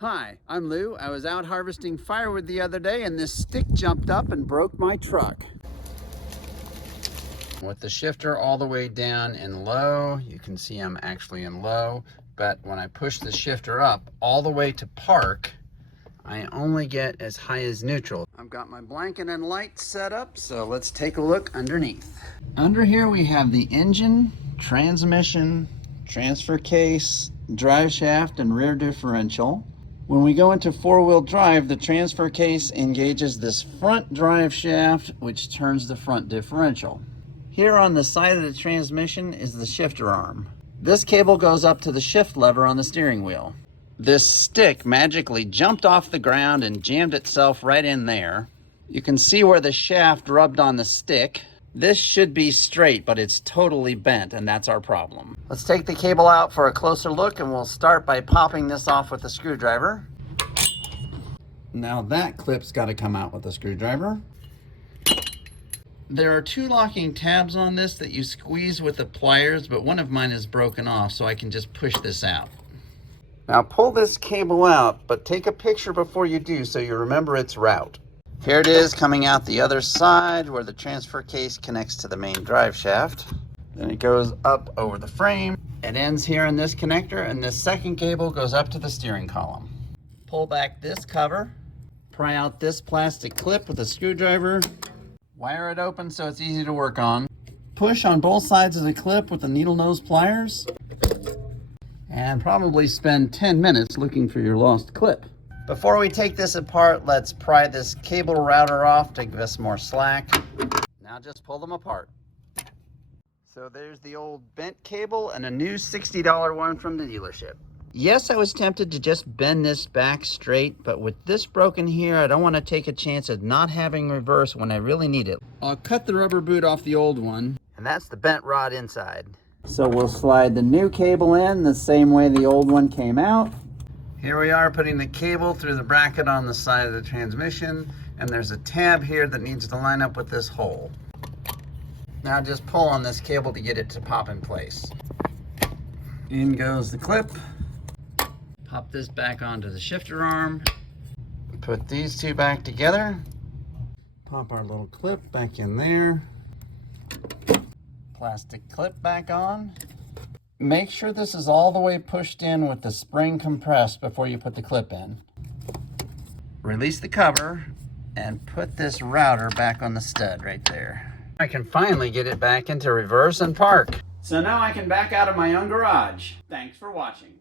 Hi, I'm Lou. I was out harvesting firewood the other day and this stick jumped up and broke my truck. With the shifter all the way down in low, you can see I'm actually in low, but when I push the shifter up all the way to park, I only get as high as neutral. I've got my blanket and lights set up, so let's take a look underneath. Under here we have the engine, transmission, transfer case, drive shaft, and rear differential. When we go into four-wheel drive, the transfer case engages this front drive shaft, which turns the front differential. Here on the side of the transmission is the shifter arm. This cable goes up to the shift lever on the steering wheel. This stick magically jumped off the ground and jammed itself right in there. You can see where the shaft rubbed on the stick. This should be straight, but it's totally bent, and that's our problem. Let's take the cable out for a closer look, and we'll start by popping this off with a screwdriver. Now that clip's got to come out with a screwdriver. There are two locking tabs on this that you squeeze with the pliers, but one of mine is broken off, so I can just push this out. Now pull this cable out, but take a picture before you do so you remember its route. Here it is coming out the other side where the transfer case connects to the main drive shaft. Then it goes up over the frame. It ends here in this connector, and this second cable goes up to the steering column. Pull back this cover, pry out this plastic clip with a screwdriver, wire it open so it's easy to work on. Push on both sides of the clip with the needle nose pliers, and probably spend 10 minutes looking for your lost clip. Before we take this apart, let's pry this cable router off to give us more slack. Now just pull them apart. So there's the old bent cable and a new $60 one from the dealership. Yes, I was tempted to just bend this back straight, but with this broken here, I don't want to take a chance of not having reverse when I really need it. I'll cut the rubber boot off the old one, and that's the bent rod inside. So we'll slide the new cable in the same way the old one came out. Here we are putting the cable through the bracket on the side of the transmission, and there's a tab here that needs to line up with this hole. Now just pull on this cable to get it to pop in place. In goes the clip. Pop this back onto the shifter arm. Put these two back together. Pop our little clip back in there. Plastic clip back on. Make sure this is all the way pushed in with the spring compressed before you put the clip in. Release the cover and put this router back on the stud right there. I can finally get it back into reverse and park. So now I can back out of my own garage. Thanks for watching.